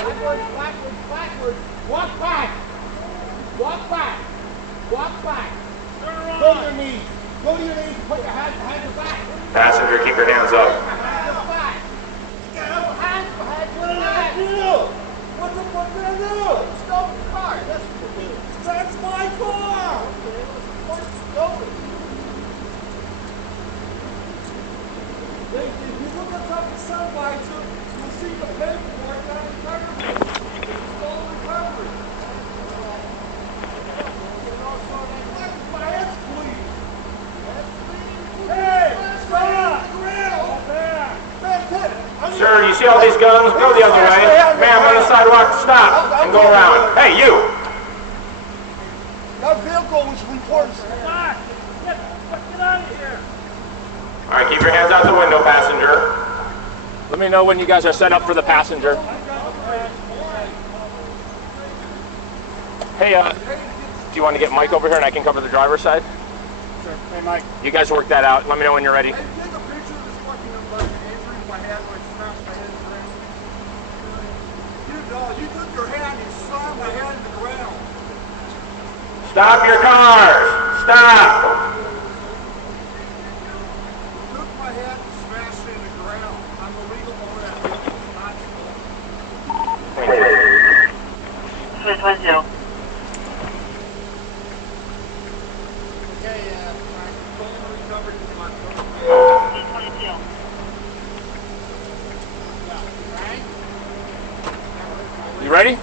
Backwards, backwards, backwards. Walk back. Walk back. Walk back. Go to your knees. Go to your knees. Put your hands back. Passenger, keep your hands up. Hands back. Hands behind your back. What the fuck did I do? Stole the car. That's what you do. That's my car. Okay, let's stole it. If you look at top of the sunlight, you'll see the paperwork on the recovery. It's stolen recovery. My head's bleeding. Hey, stop! Sir, do you see all these guns? Go the other way. Ma'am, on the sidewalk, stop and go around. Hey, you! That vehicle was reported. Get out of here. All right, keep your hands out the window, passenger. Let me know when you guys are set up for the passenger. Hey, do you want to get Mike over here and I can cover the driver's side? Sure. Hey, Mike. You guys work that out. Let me know when you're ready. Hey, take a picture of this fucking injury in my head where I smashed my head in the ground. You took your hand and slammed my head in the ground. Stop your cars! Stop! My head and smashed it in the ground. I'm a legal owner of that vehicle. Switch 1-0. Okay, stolen recovered in my Switch 22. You ready?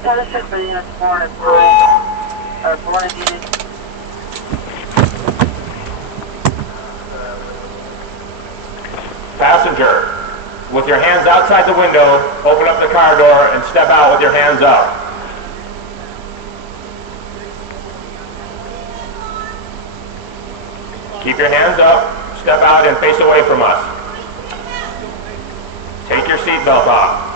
Status check for the units born at 9, or born at unit. Passenger, with your hands outside the window, open up the car door and step out with your hands up. Keep your hands up, step out and face away from us. Take your seatbelt off.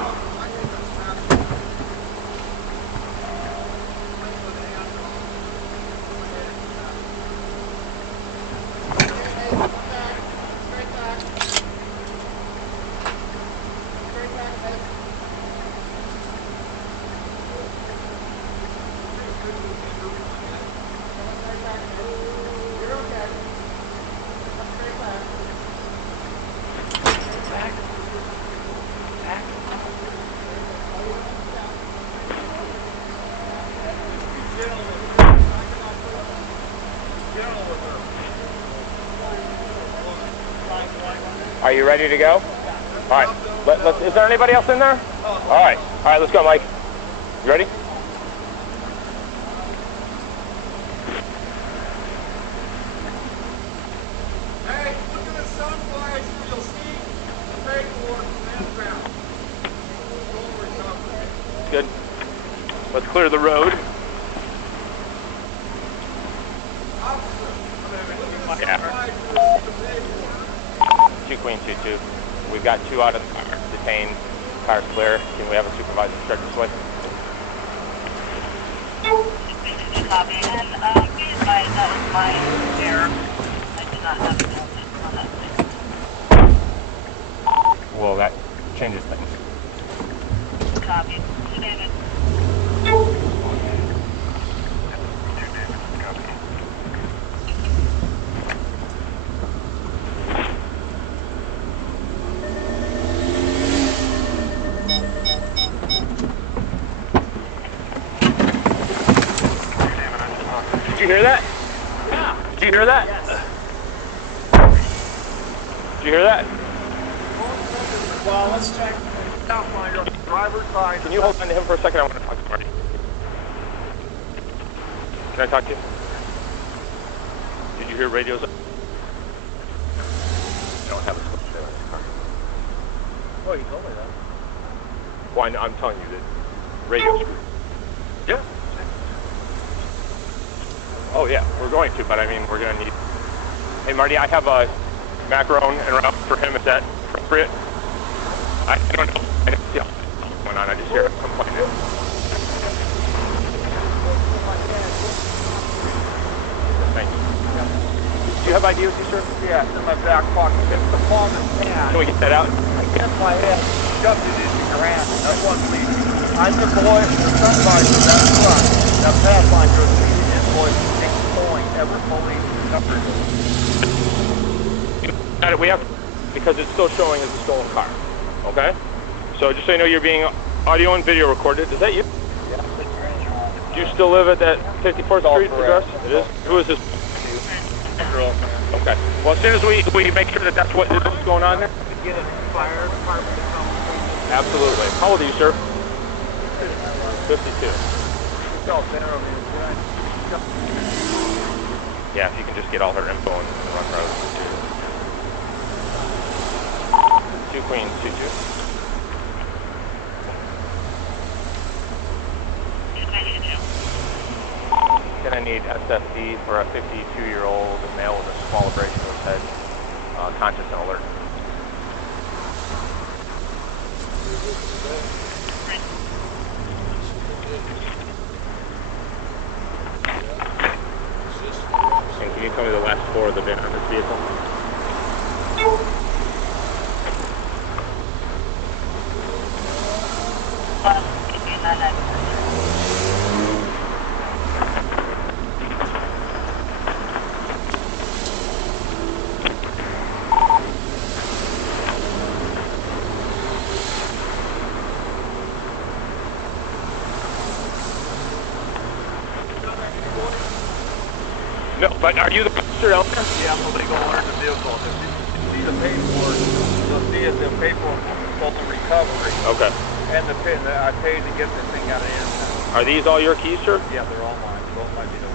Are you ready to go? All right. Is there anybody else in there? All right. All right, let's go, Mike. You ready? Hey, look at the sun flash. You'll see the paperwork from the inbound. Good. Let's clear the road. Yeah. 2 Queen 2-2. We've got 2 out of the car detained. Car's clear. Can we have a supervisor start this way? Copy. And be advised that was my error. I did not have a notice on that thing. Well, that changes things. Copy. To David. Did you hear that? Yeah. Did you hear that? Yes. Did you hear that? Well, let's check out my driver's side. Can you hold on to him for a second? I want to talk to Marty. Can I talk to you? Did you hear radios? I don't have a switch there in the car. Oh, you told me that. Well, I'm telling you that radio screwed. Yeah. Oh yeah, we're going to, but I mean, we're going to need... Hey Marty, I have a macaron and route for him. Is that appropriate? I don't know. I don't see what's going on. I just hear him complaining. Thank you. Yeah. you have ID with you, sir? Yeah, it's in my back pocket. It's the palm of his hand. Can we get that out? I kept my head, shoved it in the ground. That's one lead. I'm the boy, the sun visor, that front. That Pathfinder is leading in, boys. Next point ever fully recovered. Got it. We have, because it's still showing as a stolen car. Okay? So just so you know, you're being audio and video recorded. Is that you? Yeah. Do you still live at that 54th Street address? It is? Who is this? Girlfriend. Okay. Well, as soon as we make sure that that's what's going on there. Get a fire department to come. Absolutely. How old are you, sir? 52. Yeah, if you can just get all her info and run road. 2 Queens, 2-2. Then I need SFD for a 52-year-old male with a small abrasion to his head, conscious and alert. And can you tell me the last 4 of the VIN on this vehicle? No, but are you the registered owner? Yeah, I'm the legal owner of the vehicle. If you see the paperwork, you'll see it, the paperwork for the recovery. Okay. And the pin that I paid to get this thing out of here. Are these all your keys, sir? Yeah, they're all mine. Both my vehicles.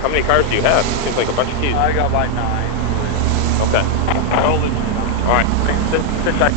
How many cars do you have? Seems like a bunch of keys. I got like 9. Okay. Hold it. All right. Sit tight.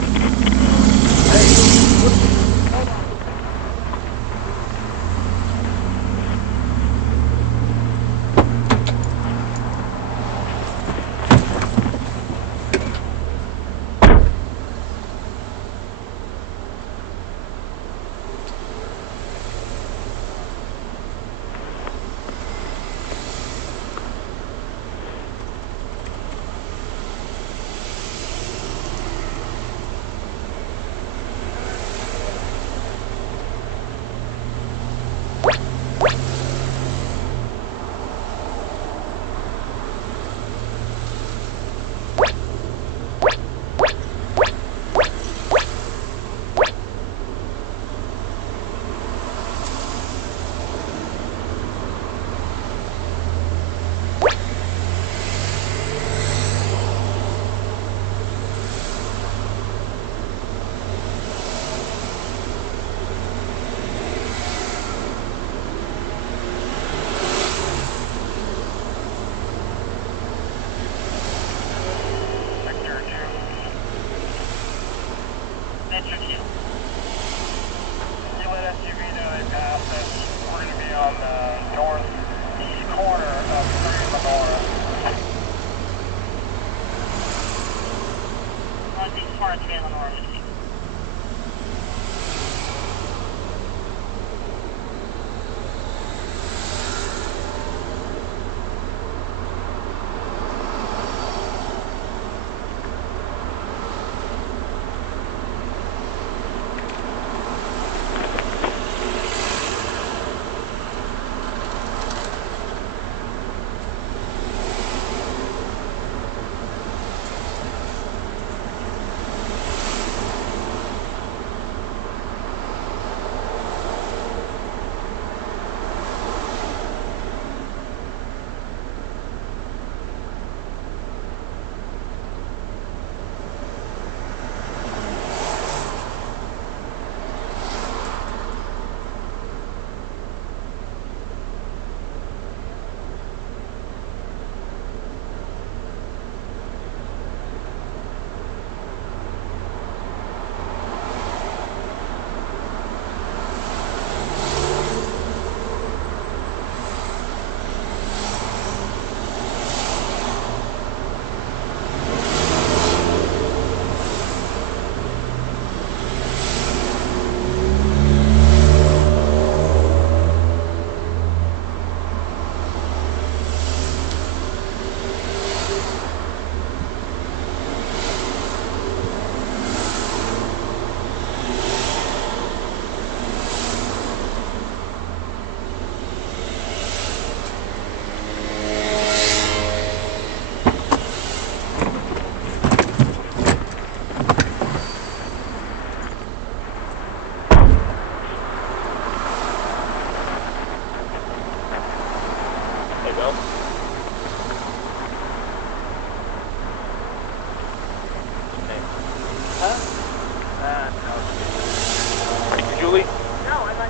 Julie? No, I'm not.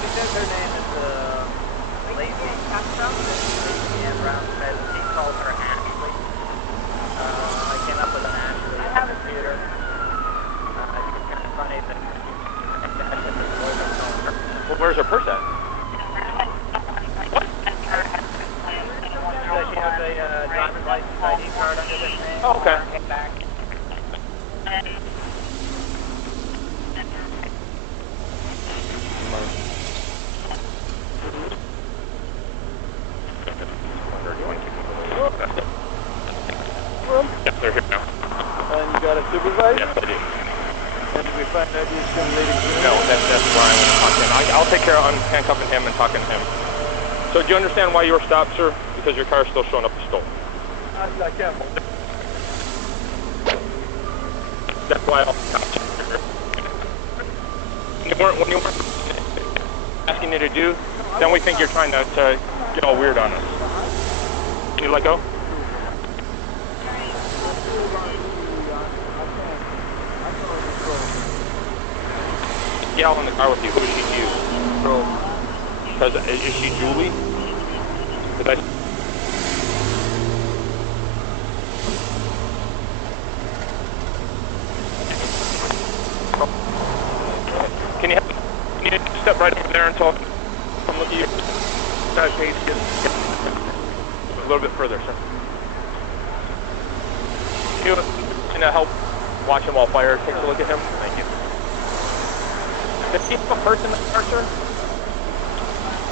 She says her name is Lacey Castro. And Brown says he called her Ashley. I came up with an Ashley on the computer. I think it's kind of funny that Well, where's her purse at? What? Does she have a driver's license ID card under this name? Oh, okay. Came back. Yes, they're here now. And you got a supervisor? Yes, I do. And did we find out who's going to lead it? No, that's where I'm going to talk to him. I'll take care of handcuffing him and talking to him. So do you understand why you were stopped, sir? Because your car is still showing up as stolen. I can't. That's why I'll stop you. When you weren't asking you to do, then we think you're trying to get all weird on us. Can you let go? Get out in the car with you. Who is she to you? Because is she Julie? Can you step right over there until I'm looking at your page? A little bit further, sir. Can you help watch him while fire takes a look at him? Thank you. Does he have a purse in the car, sir?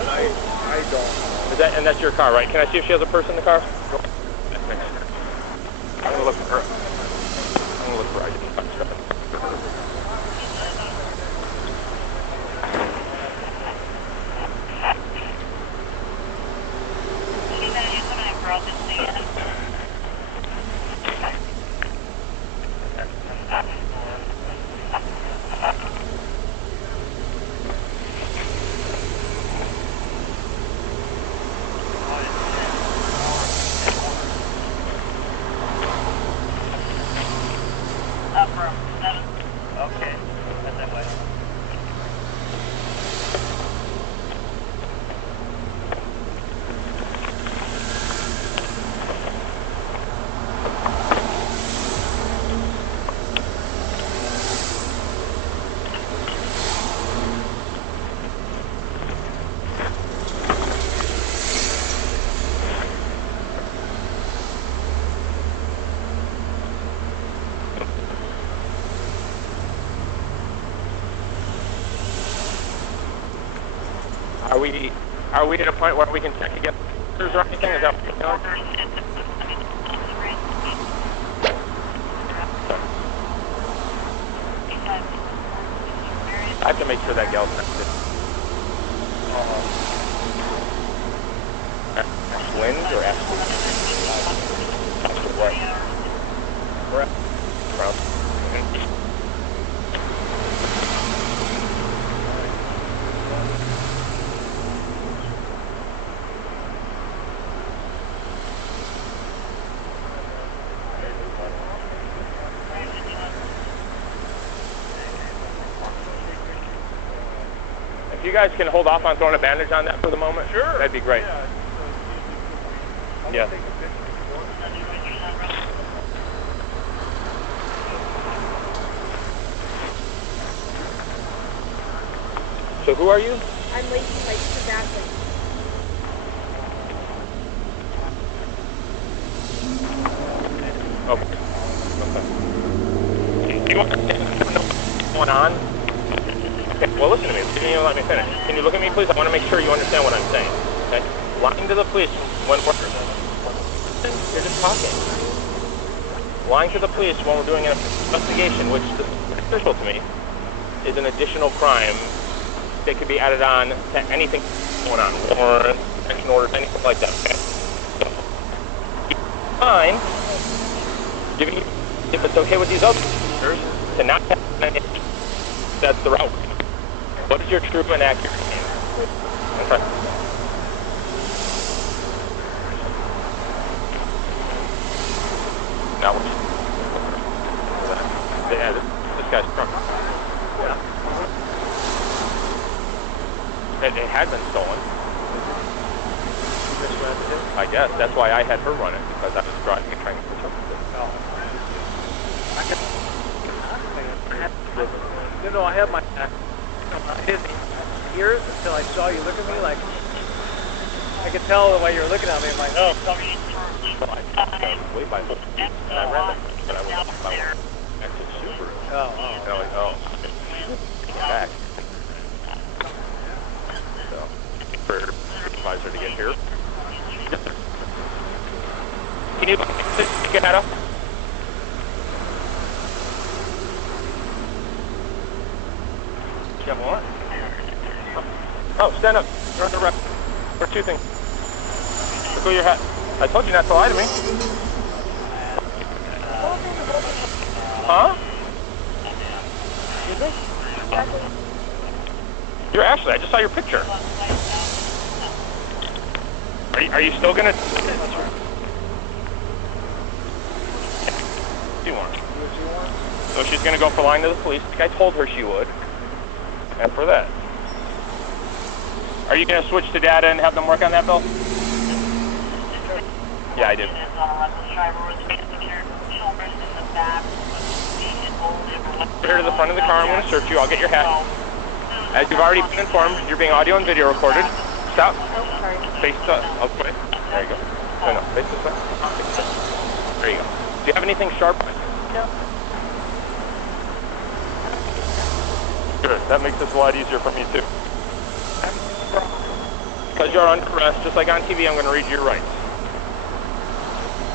I don't. And that's your car, right? Can I see if she has a purse in the car? Thanks. I'm gonna look for her. I'm gonna look for her. I didn't touch her. Okay, that's that way. Are we at a point where we can check again or anything? Is that what you're doing? I have to make sure that gal's connected. Wind or absolute? Absolute what? Correct. If you guys can hold off on throwing a bandage on that for the moment, Sure. That'd be great. Yeah. So who are you? I'm Lacey Redacted. Okay. Do you want to know what's going on? Okay, well, listen to me. You let me finish. Can you look at me, please? I want to make sure you understand what I'm saying. Okay? Lying to the police when we're... You're just talking. Lying to the police when we're doing an investigation, which is official to me, is an additional crime that could be added on to anything going on. Warrant, protection orders, anything like that. Okay? So, keep in mind, if it's okay with these other officers, to not have any... That's the route. What is your true and accurate name? Okay. Now, Yeah, this guy's drunk. Yeah. It had been stolen. Misread it. I guess. That's why I had her run it, because I was driving and trying to catch up with it. Oh. You know, I had my his ears until I saw you look at me like, I could tell the way you were looking at me. I'm like, oh, something. So I was way by home. And I ran it, but I was by exit Subaru. Oh, And I'm like, oh, back. So, for the supervisor to get here. Can you get that up? You have one? Oh, stand up. You're under arrest. For two things. Look at your hat. I told you not to lie to me. Huh? You're Ashley. I just saw your picture. Are you still gonna? You want? So she's gonna go for lying to the police. I told her she would. And for that. Are you gonna switch to data and have them work on that, Bill? Yeah, I did. Get her to the front of the car. I'm going to search you. I'll get your hat. As you've already been informed, you're being audio and video recorded. Stop. Face the other way. There you go. No, face this way. There you go. Do you have anything sharp? No. Good. That makes this a lot easier for me, too. Because you're under arrest, just like on TV, I'm going to read you your rights.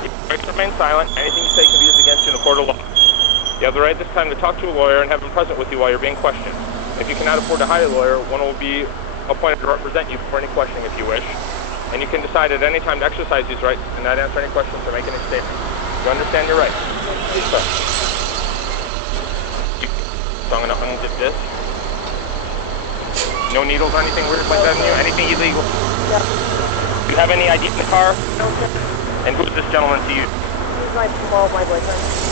Your rights remain silent. Anything you say can be used against you in a court of law. You have the right at this time to talk to a lawyer and have him present with you while you're being questioned. If you cannot afford to hire a lawyer, one will be appointed to represent you for any questioning if you wish. And you can decide at any time to exercise these rights and not answer any questions or make any statements. You understand your rights? Yes, sir. So I'm going to undip this. No needles or anything weird like that in you? Anything illegal? No. Do you have any ID in the car? No, sir. And who's this gentleman to you? He's my boyfriend.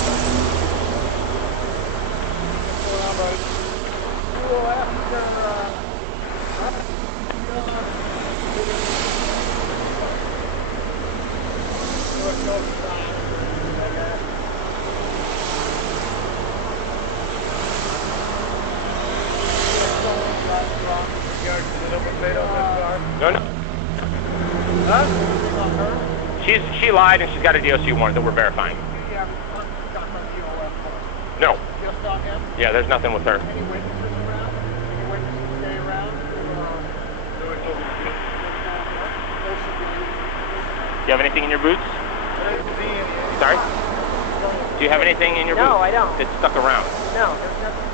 No, no. Huh? She lied and she's got a DOC warrant that we're verifying. No. Yeah, there's nothing with her. Any witnesses around? Any witnesses stay around? Do you have anything in your boots? Sorry? Do you have anything in your boots? No, I don't. It's stuck around. No, there's nothing.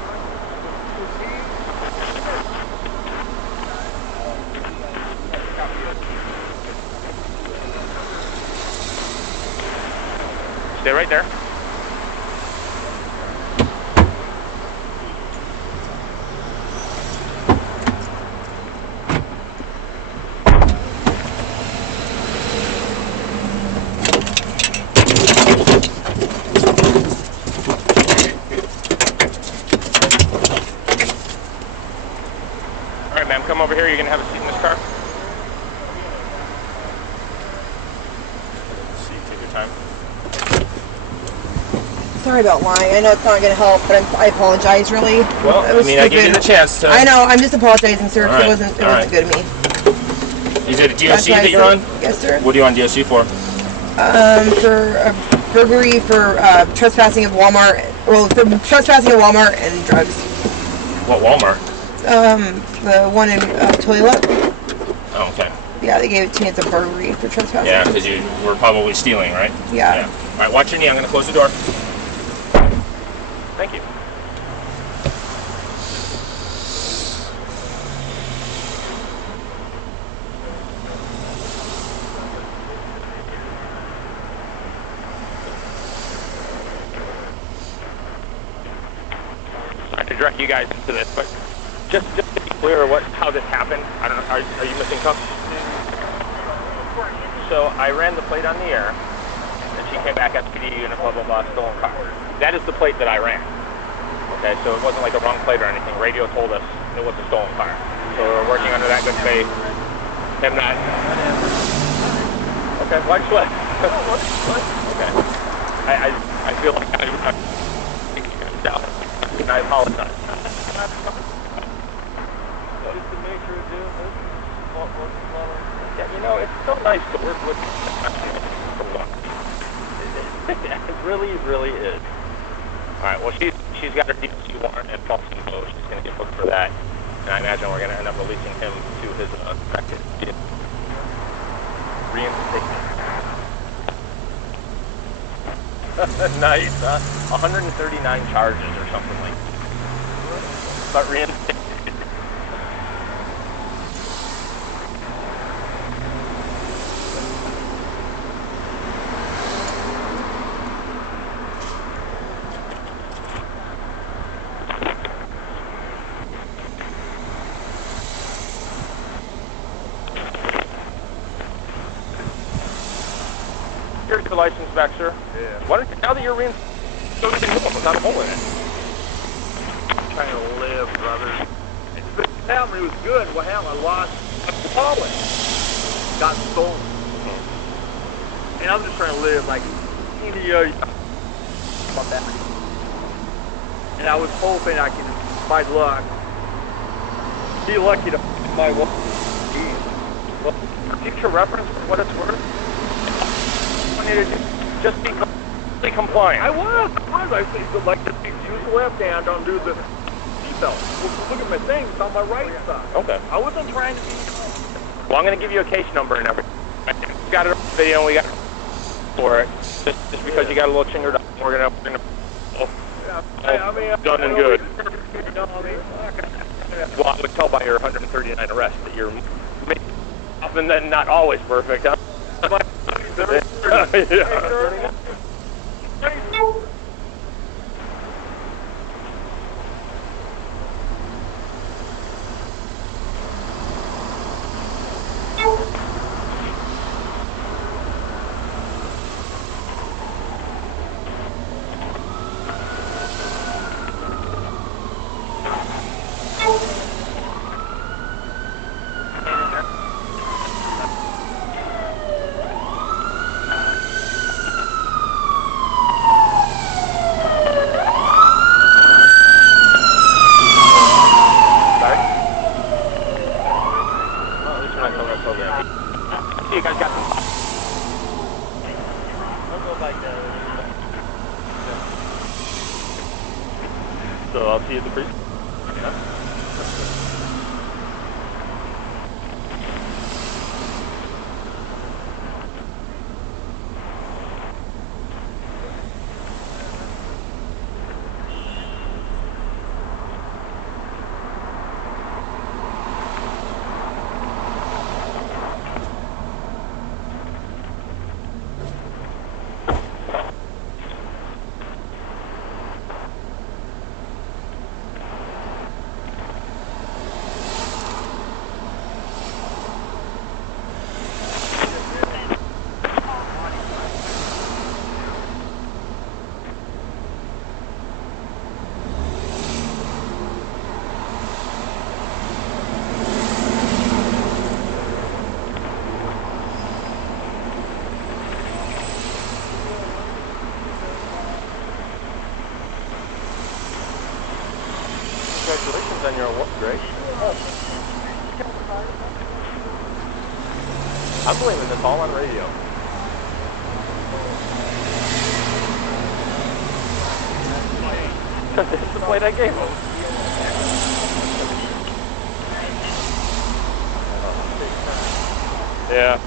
Stay right there. All right, ma'am, come over here. You're going to have a seat in this car. Take your time. Sorry about lying. I know it's not going to help, but I apologize, really. Well, It was I give you stupid. the chance to... I know. I'm just apologizing, sir. All right. It wasn't good of me. Is it a That's DOC why I that you're said- on? Yes, sir. What are you on DOC for? For burglary, for trespassing of Walmart. Well, for trespassing of Walmart and drugs. What, Walmart? The one in Toilet. Oh, okay. Yeah, they gave it to me as a burglary for trespassing. Yeah, because you were probably stealing, right? Yeah. All right, watch your knee. I'm going to close the door. Thank you. Sorry to direct you guys into this, but just to be clear how this happened, I don't know, are you missing cuffs? So I ran the plate on the air, and she came back SPD unit, blah, blah, blah, stolen car. That is the plate that I ran. Okay, so it wasn't like a wrong plate or anything. Radio told us it was a stolen car. So we're working under that good faith. Him not. Okay, watch what? Okay. I feel like I apologize. Just to make sure it's doing this. Yeah, you know, it's so nice to work with. It really is. All right, well, she's got her DOC warrant and false info. She's going to get booked for that. And I imagine we're going to end up releasing him to his expected reinstatement. Nice, 139 charges or something like that. But reinstatement. Here's your license back, sir. Yeah. Why don't you, now that you're reinstated, go to the new one without a hole in it? I'm trying to live, brother. What happened? It was good. What happened? I lost my wallet. Got stolen. And I'm just trying to live like any about that. And I was hoping I could, by luck, be lucky to find my wallet. Well, for future reference, for what it's worth, just be completely compliant. I was. I like to use the left hand, don't do the seatbelt. Look at my thing, it's on my right side. Okay. I wasn't trying to be... Well, I'm going to give you a case number and everything. We got it on video and we got it for it. Just because you got a little chingered up, we're going to done and good. You know, I mean, Well, I would tell by your 139 arrest that you're often then not always perfect, huh? Yeah. You guys got some. I'll go back there. So I'll see you at the precinct. Congratulations on your award, Greg. I'm believing this all on radio. Because this is the plate I gave him. Yeah.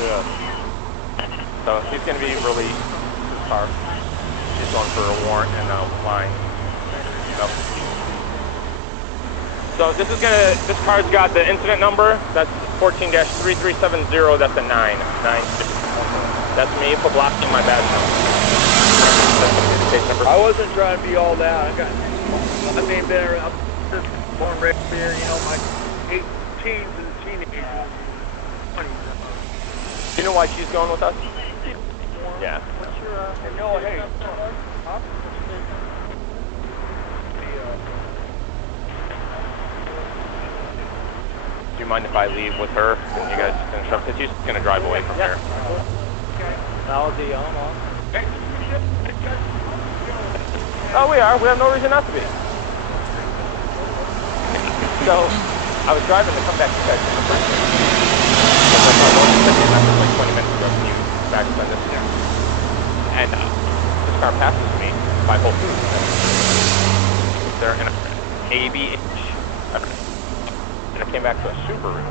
Yeah. So he's going to be released this car. She's going for a warrant and line. Yep. So this car's got the incident number. That's 14-3370. That's a 9. That's me, Poblocki, my badge number. That's the case number. I wasn't trying to be all that. I mean, better. I'm just born right here, you know, my 18s and teenagers. 20s. Do you know why she's going with us? Yeah. What's your, no, hey. mind if I leave with her and you guys finish up? Because she's going to drive away from here. Valid deal, Okay. Oh, we are. We have no reason not to be. So, I was driving to come back to you guys from the first day. Like 20 minutes ago when you back on this here. And this car passes me by Whole Foods. There in a ABH. And I came back to a Subaru.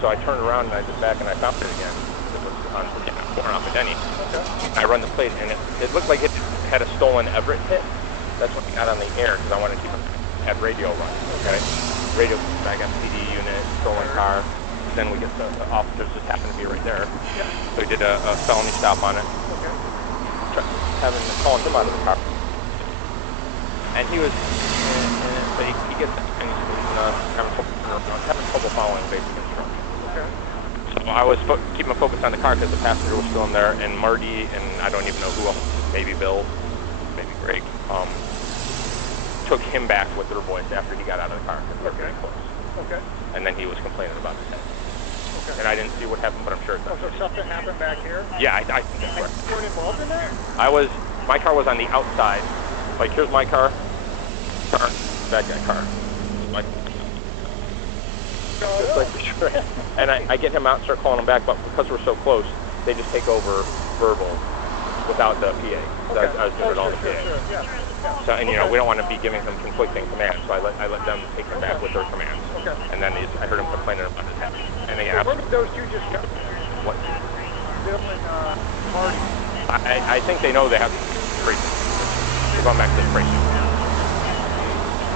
So I turned around and I did back and I found it again. It was on a corner off of Denny. Okay. I run the plate and it looked like it had a stolen Everett hit. That's when we got on the air because I wanted to keep it at radio run. Okay. Radio, I got CD unit, stolen car. Then we get the officers just happened to be right there. Yeah. So we did a felony stop on it. Okay. Calling him out of the car. And he was, he gets, and he's having trouble following basic instructions. Okay. So I was keeping my focus on the car because the passenger was still in there, and Marty, and I don't even know who else, maybe Bill, maybe Greg, took him back with their voice after he got out of the car because we were very close. Okay. And then he was complaining about his head. Okay. And I didn't see what happened, but I'm sure it's not. So something happened back here? Yeah, I think that's right. You weren't involved in that? My car was on the outside. Like, here's my car, that guy car. Like, just like the sure. And I get him out and start calling him back, but because we're so close, they just take over verbal without the PA. So okay. I was doing it all the PA. Sure. Yeah. So, and you know, we don't want to be giving them conflicting commands, so I let them take them back with their commands. Okay. And then I heard him complaining about his head. And they when did those two just go? What? Bill and Marty. I think they know they have to precinct. They're going back to the precinct.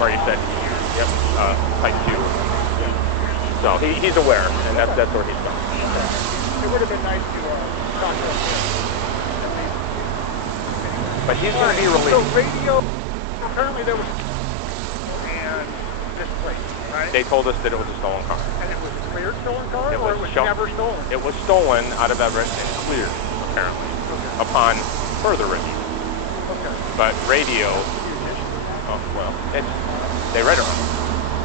Marty said, yep, type 2. Yeah. So he's aware, and that's where he's going. Okay. It would have been nice to talk to him. But he's going to be released. So radio, apparently there was, and this place, right? They told us that it was a stolen car. And it was a cleared stolen car, or it was never stolen? It was stolen out of Everett and cleared, apparently, upon further review. Okay. But radio, oh, well, they read it wrong.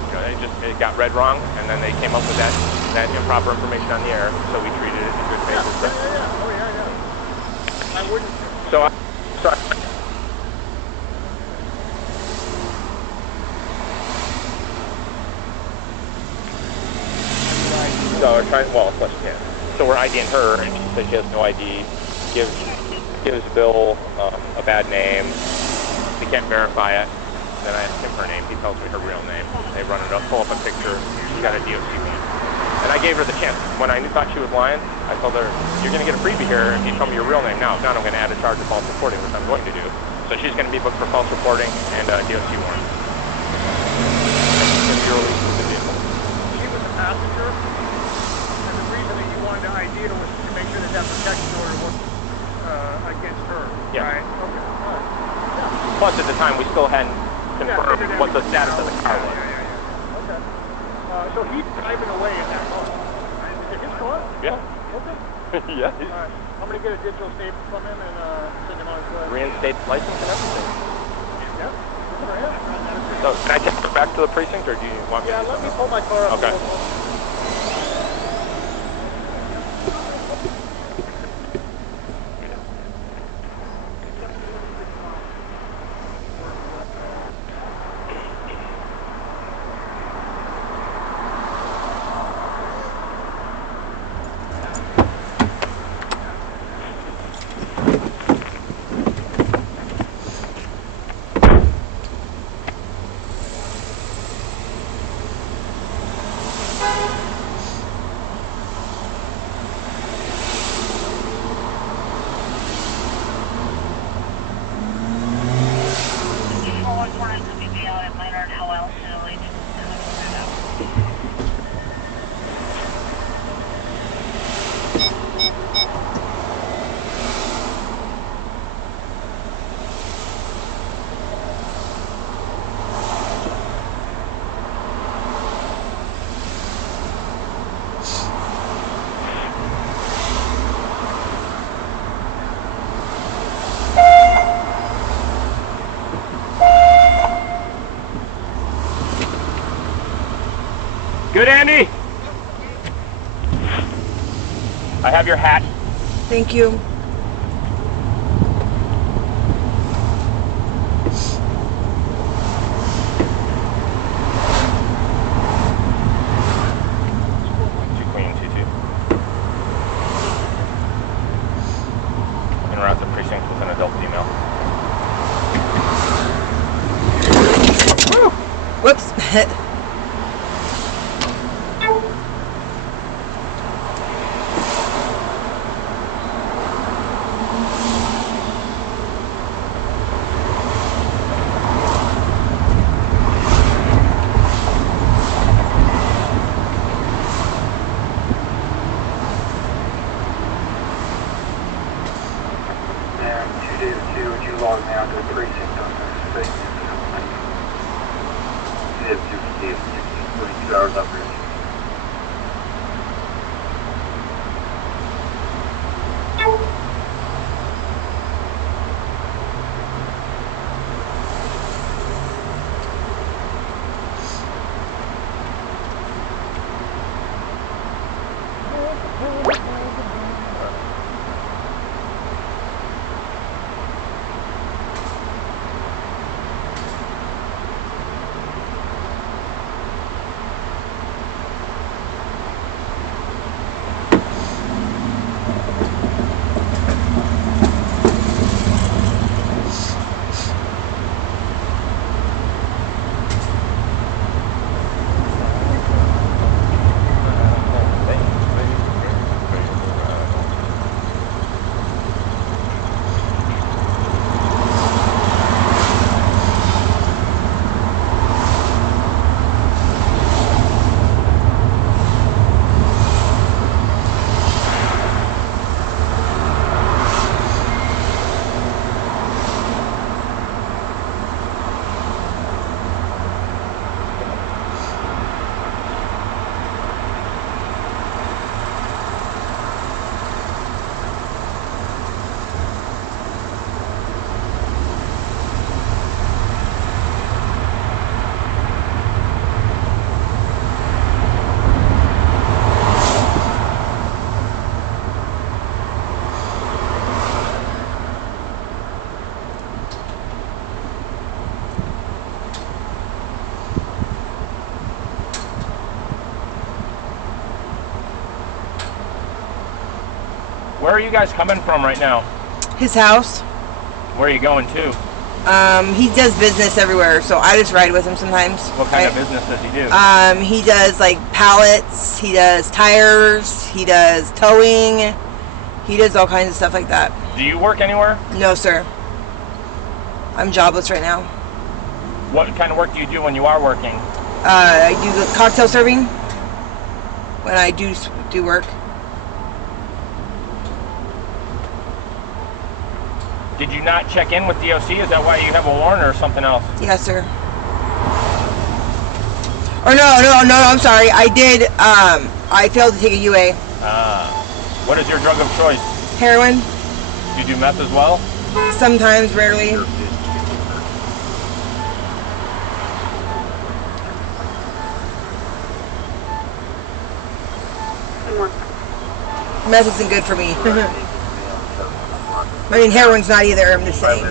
You know, it got read wrong, and then they came up with that improper information on the air, so we treated it in good faith. Yeah. Oh, yeah. I wouldn't. So we're trying, well, of course, yeah. So we're IDing her, and she says she has no ID. Gives Bill a bad name. We can't verify it. Then I ask him her name. He tells me her real name. They run it up, pull up a picture. She's got a DOC one. And I gave her the chance. When I thought she was lying, I told her, you're going to get a freebie here if you tell me your real name now. If not, I'm going to add a charge of false reporting, which I'm going to do. So she's going to be booked for false reporting and a DOC warrant. She was a passenger, and the reason that you wanted to ID her was to make sure that protection order was against her. Yeah. Right? Okay. All right. Yeah. Plus, at the time, we still hadn't confirmed what the status of the car was. Okay. So he's driving away in that car. Is it his car? Yeah. Oh, okay. Yeah. All right. I'm going to get a digital statement from him and send him on his way. Reinstate license and everything. Yeah. Good for him. So, can I take her back to the precinct, or do you want me to? Yeah, let me pull my car up. Okay. Good, Andy? I have your hat. Thank you. Too clean, too. In route to precinct with an adult female. Woo. Whoops. Where are you guys coming from right now? His house. Where are you going to? He does business everywhere, so I just ride with him sometimes. What kind of business does he do? He does like pallets, he does tires, he does towing, he does all kinds of stuff like that. Do you work anywhere? No, sir. I'm jobless right now. What kind of work do you do when you are working? I do the cocktail serving when I do work. Did you not check in with DOC? Is that why you have a warrant or something else? Yes, sir. Or no, I'm sorry. I did, I failed to take a UA. What is your drug of choice? Heroin. Do you do meth as well? Sometimes, rarely. Meth isn't good for me. I mean, heroin's not either, I'm just saying.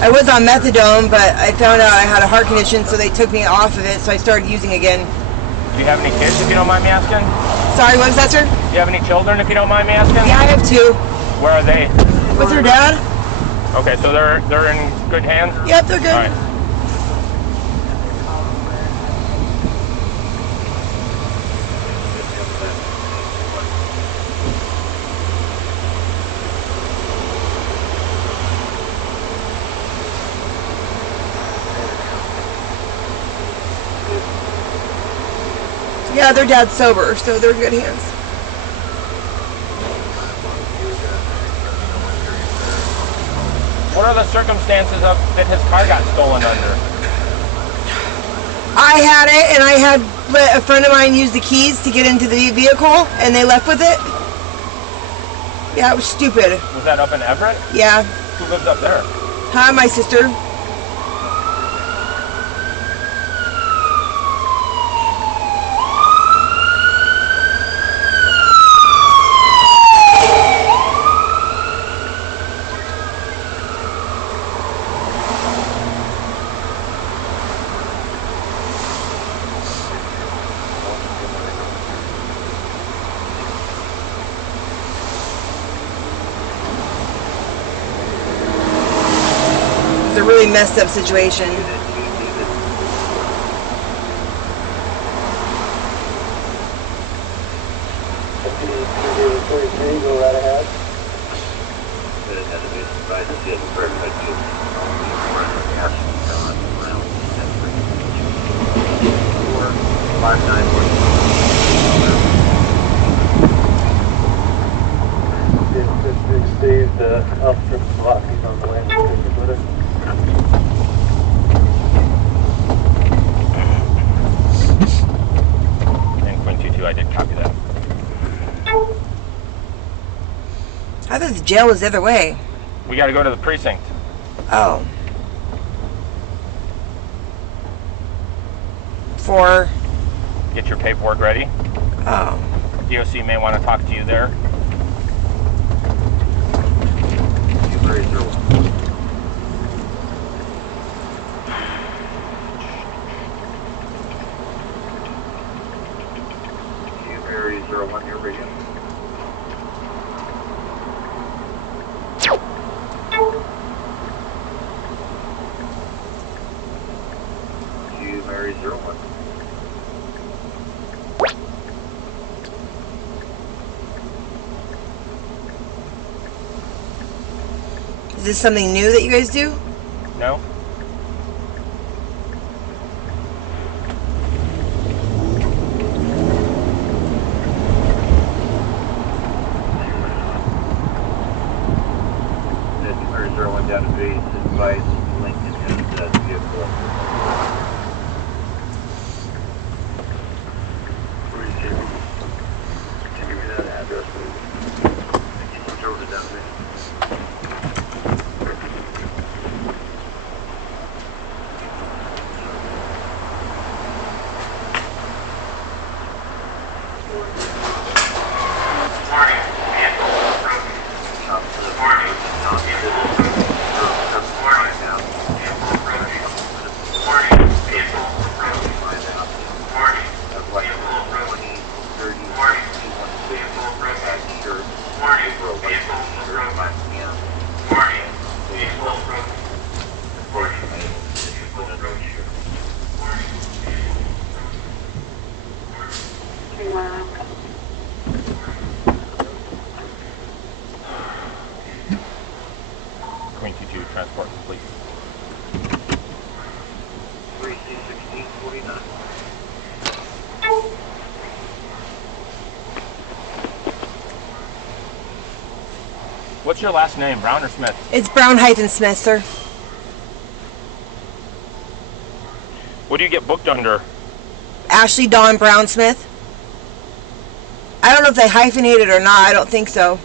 I was on methadone, but I found out I had a heart condition, so they took me off of it, so I started using again. Do you have any kids, if you don't mind me asking? Sorry, what was that, sir? Do you have any children, if you don't mind me asking? Yeah, I have 2. Where are they? With her dad? Okay, so they're in good hands? Yep, they're good. All right. Yeah, their dad's sober, so they're in good hands. What are the circumstances of that his car got stolen under? I had it, and I had a friend of mine use the keys to get into the vehicle, and they left with it. Yeah, it was stupid. Was that up in Everett? Yeah. Who lives up there? Hi, my sister. It's a really messed up situation. Go right ahead. Steve, the up from Poblocki on the way. And Quinn 2-2, I did copy that. I thought the jail was the other way. We got to go to the precinct. Oh. For? Get your paperwork ready. Oh. DOC may want to talk to you there. Area 01, your radio. Mary 01. Is this something new that you guys do? No? Mary 01 down to base, advice Lincoln has vehicle. Can you give me that address, please? Can you throw it down there? Queen 2-2, transport complete. 3C1649. What's your last name, Brown or Smith? It's Brown-Smith, sir. What do you get booked under? Ashley Dawn Brown-Smith. I don't know if they hyphenated or not. I don't think so.